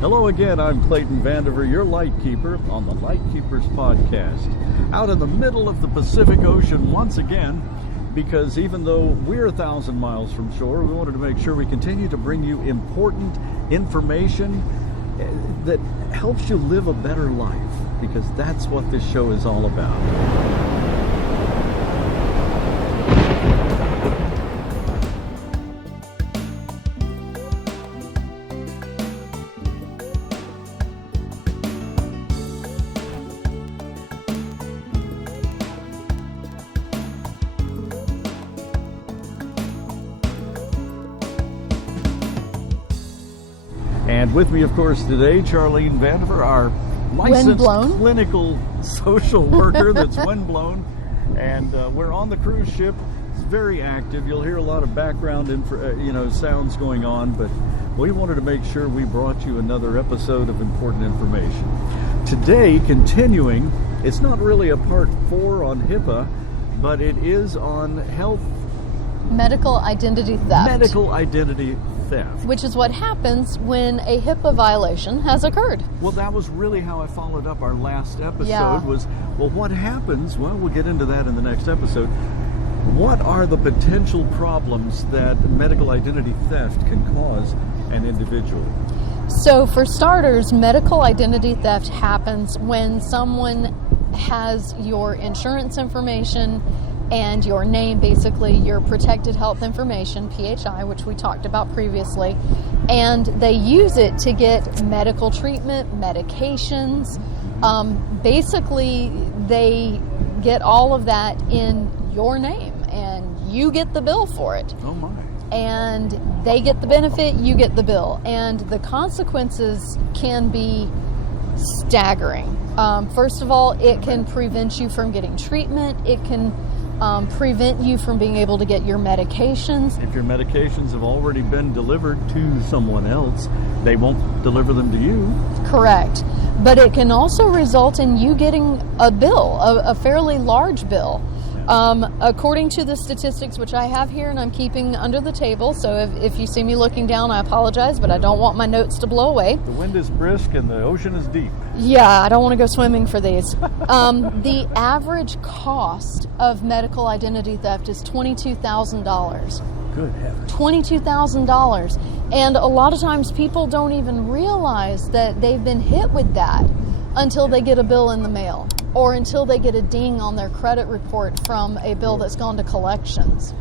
Hello again, I'm Clayton Vandiver, your Lightkeeper on the Lightkeepers Podcast. Out in the middle of the Pacific Ocean once again, because even though we're 1,000 miles from shore, we wanted to make sure we continue to bring you important information that helps you live a better life, because that's what this show is all about. And with me, of course, today, Charlene Vandiver, our licensed clinical social worker that's windblown. And we're on the cruise ship. It's very active. You'll hear a lot of background sounds going on, but we wanted to make sure we brought you another episode of important information. Today, continuing, it's not really a part 4 on HIPAA, but it is on health. Medical identity theft. Medical identity theft. Which is what happens when a HIPAA violation has occurred. Well, that was really how I followed up our last episode was, well, what happens? Well, we'll get into that in the next episode. What are the potential problems that medical identity theft can cause an individual? So for starters, medical identity theft happens when someone has your insurance information and your name, basically your protected health information, PHI, which we talked about previously, and they use it to get medical treatment, medications. Basically, they get all of that in your name, and you get the bill for it. Oh my. And they get the benefit, you get the bill. And the consequences can be staggering. First of all, it can prevent you from getting treatment. It can prevent you from being able to get your medications. If your medications have already been delivered to someone else, they won't deliver them to you. Correct. But it can also result in you getting a bill, a fairly large bill. According to the statistics, which I have here and I'm keeping under the table, so if you see me looking down, I apologize, but I don't want my notes to blow away. The wind is brisk and the ocean is deep. Yeah, I don't want to go swimming for these. The average cost of medical identity theft is $22,000. Good heavens. $22,000. And a lot of times people don't even realize that they've been hit with that until they get a bill in the mail, or until they get a ding on their credit report from a bill that's gone to collections.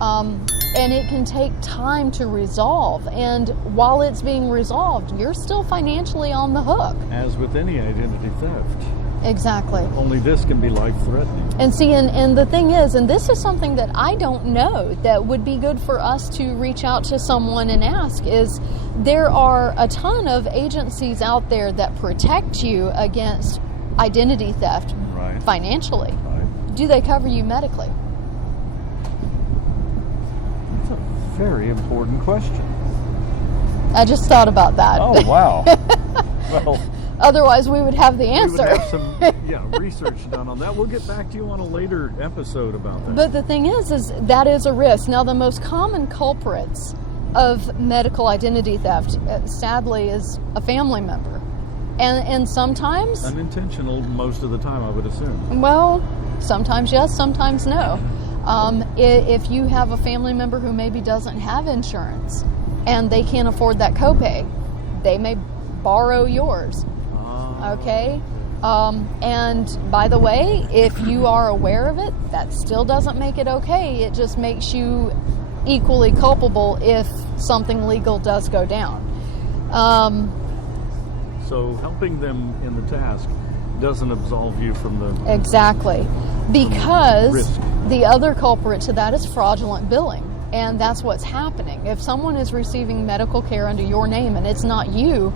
And it can take time to resolve. And while it's being resolved, you're still financially on the hook. As with any identity theft. Exactly. Only this can be life-threatening. And see, and the thing is, and this is something that I don't know that would be good for us to reach out to someone and ask, is there are a ton of agencies out there that protect you against identity theft financially. Right. Do they cover you medically? That's a very important question. I just thought about that. Oh, wow. Well, otherwise, we would have the answer. We would have some research done on that. We'll get back to you on a later episode about that. But the thing is that is a risk. Now, the most common culprits of medical identity theft, sadly, is a family member. And sometimes... Unintentional most of the time, I would assume. Well, sometimes yes, sometimes no. If you have a family member who maybe doesn't have insurance and they can't afford that copay, they may borrow yours. Okay? And by the way, if you are aware of it, that still doesn't make it okay. It just makes you equally culpable if something legal does go down. So helping them in the task doesn't absolve you from the... Exactly. Because risk. The other culprit to that is fraudulent billing. And that's what's happening. If someone is receiving medical care under your name and it's not you,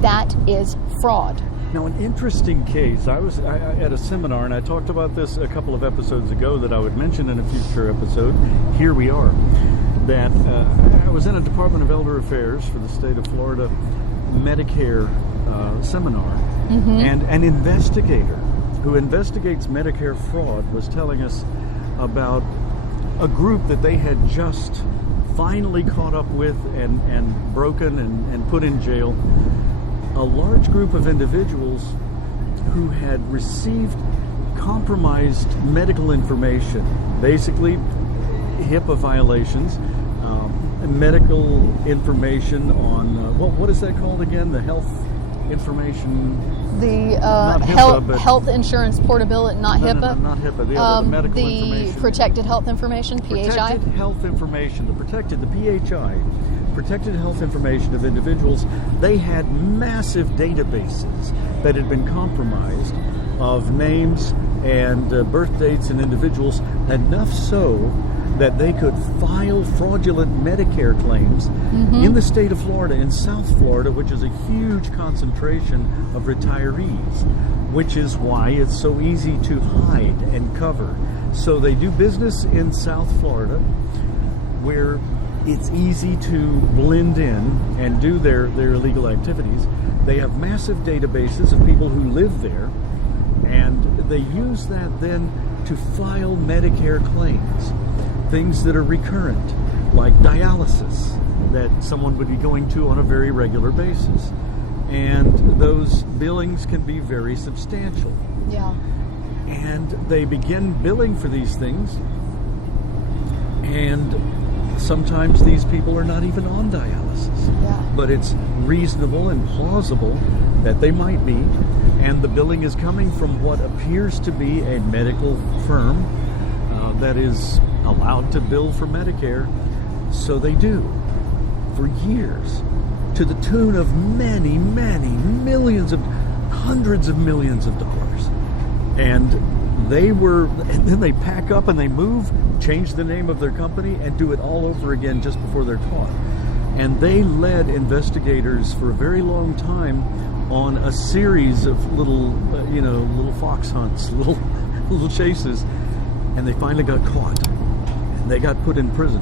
that is fraud. Now, an interesting case, I was at a seminar, and I talked about this a couple of episodes ago that I would mention in a future episode. Here we are. That I was in a Department of Elder Affairs for the state of Florida Medicare seminar, and an investigator who investigates Medicare fraud was telling us about a group that they had just finally caught up with and broken and put in jail a large group of individuals who had received compromised medical information, basically HIPAA violations, medical information on, what is that called again? The health information? The not HIPAA, health insurance portability, not HIPAA. No, not HIPAA. The medical information. The protected health information, PHI. Protected health information, the PHI, protected health information of individuals. They had massive databases that had been compromised of names and birth dates and individuals, enough so that they could file fraudulent Medicare claims in the state of Florida, in South Florida, which is a huge concentration of retirees, which is why it's so easy to hide and cover. So they do business in South Florida, where it's easy to blend in and do their illegal activities. They have massive databases of people who live there, and they use that then to file Medicare claims. Things that are recurrent, like dialysis, that someone would be going to on a very regular basis. And those billings can be very substantial. Yeah. And they begin billing for these things, and sometimes these people are not even on dialysis. Yeah. But it's reasonable and plausible that they might be, and the billing is coming from what appears to be a medical firm that is allowed to bill for Medicare. So they do for years, to the tune of many, many millions of, hundreds of millions of dollars. And then they pack up and they move, change the name of their company, and do it all over again just before they're caught. And they led investigators for a very long time on a series of little fox hunts, little chases, and they finally got caught. And they got put in prison.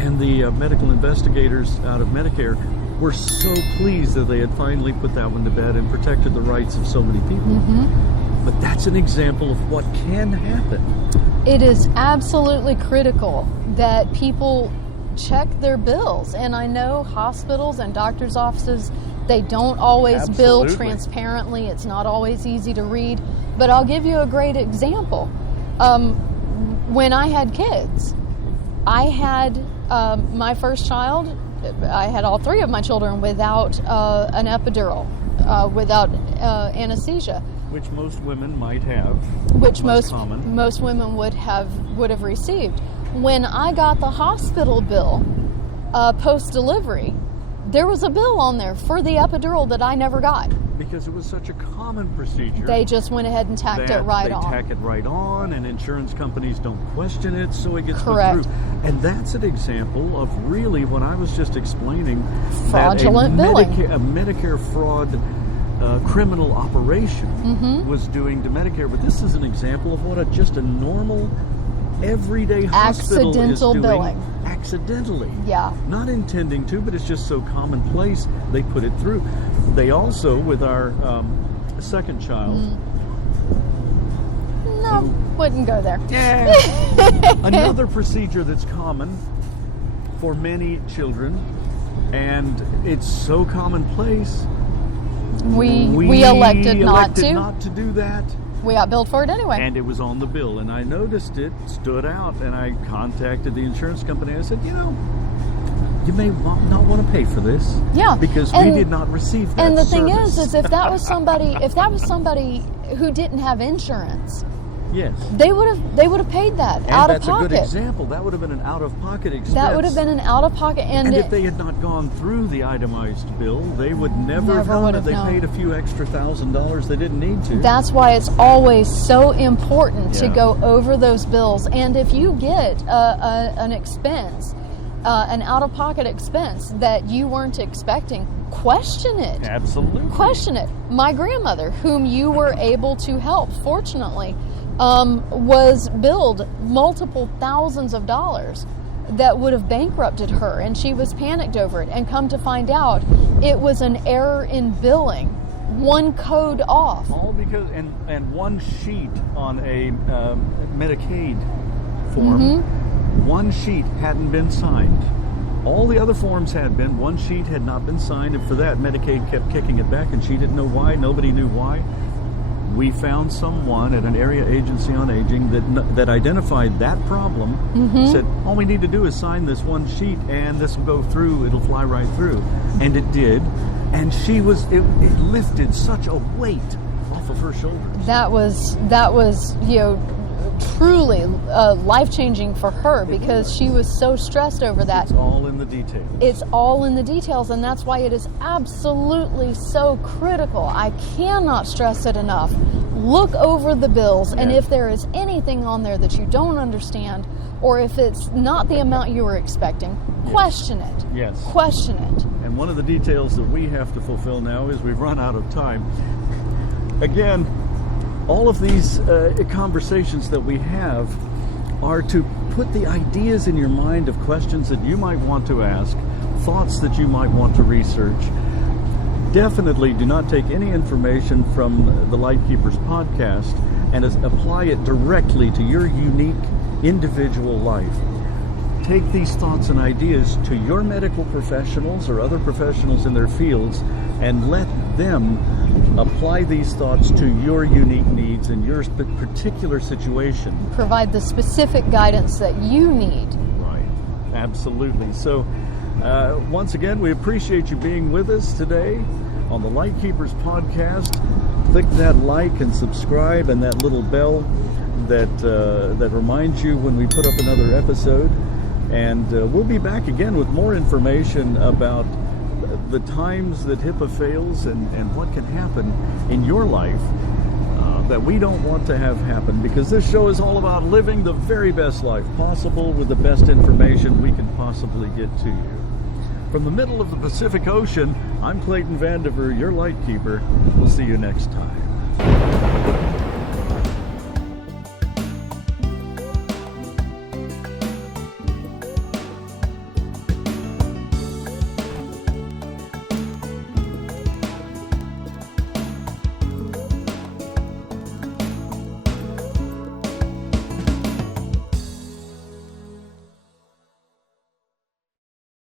And the medical investigators out of Medicare were so pleased that they had finally put that one to bed and protected the rights of so many people. But that's an example of what can happen. It is absolutely critical that people check their bills. And I know hospitals and doctors' offices, they don't always bill transparently. It's not always easy to read. But I'll give you a great example. When I had kids, I had my first child, I had all three of my children without an epidural, without anesthesia. Which most women might have. Which most women would have received. When I got the hospital bill post-delivery, there was a bill on there for the epidural that I never got. Because it was such a common procedure. They just went ahead and tacked it right on. They tack it right on, and insurance companies don't question it, so it gets Correct. put through. And that's an example of really what I was just explaining. Fraudulent billing. A Medicare fraud criminal operation was doing to Medicare. But this is an example of what just a normal, everyday hospital accidental is doing. Billing. Accidentally. Yeah. Not intending to, but it's just so commonplace, they put it through. They also, with our second child... No, wouldn't go there. Another procedure that's common for many children, and it's so commonplace. We elected not to do that. We got billed for it anyway. And it was on the bill, and I noticed it stood out, and I contacted the insurance company. I said, you may not want to pay for this. Yeah. Because we did not receive that And the service. thing is if that was somebody who didn't have insurance, yes, they would have paid that out of pocket. And that's a good example. That would have been an out-of-pocket expense. That would have been an out-of-pocket. And if they had not gone through the itemized bill, they would never have known that they paid a few extra $1,000s they didn't need to. That's why it's always so important to go over those bills. And if you get an expense, an out-of-pocket expense that you weren't expecting, question it. Absolutely. Question it. My grandmother, whom you were able to help, fortunately, was billed multiple thousands of dollars that would have bankrupted her, and she was panicked over it. And come to find out, it was an error in billing, one code off. All because and one sheet on a Medicaid form, one sheet hadn't been signed, All the other forms had been. One sheet had not been signed, and for that, Medicaid kept kicking it back, and she didn't know why. Nobody knew why. We found someone at an area agency on aging that identified that problem, said, all we need to do is sign this one sheet, and this will go through, it'll fly right through. And it did. And it lifted such a weight off of her shoulders. That was truly life-changing for her, because she was so stressed over that. It's all in the details. It's all in the details, and that's why it is absolutely so critical. I cannot stress it enough. Look over the bills, and if there is anything on there that you don't understand, or if it's not the amount you were expecting, question it. Yes. Question it. And one of the details that we have to fulfill now is we've run out of time. Again, all of these conversations that we have are to put the ideas in your mind of questions that you might want to ask, thoughts that you might want to research. Definitely do not take any information from the Lightkeepers podcast and apply it directly to your unique individual life. Take these thoughts and ideas to your medical professionals or other professionals in their fields and let them apply these thoughts to your unique needs in your particular situation. Provide the specific guidance that you need. Right, absolutely. So once again, we appreciate you being with us today on the Lightkeepers podcast. Click that like and subscribe and that little bell that reminds you when we put up another episode. And we'll be back again with more information about the times that HIPAA fails and what can happen in your life that we don't want to have happen, because this show is all about living the very best life possible with the best information we can possibly get to you. From the middle of the Pacific Ocean, I'm Clayton Vandiver, your Lightkeeper. We'll see you next time.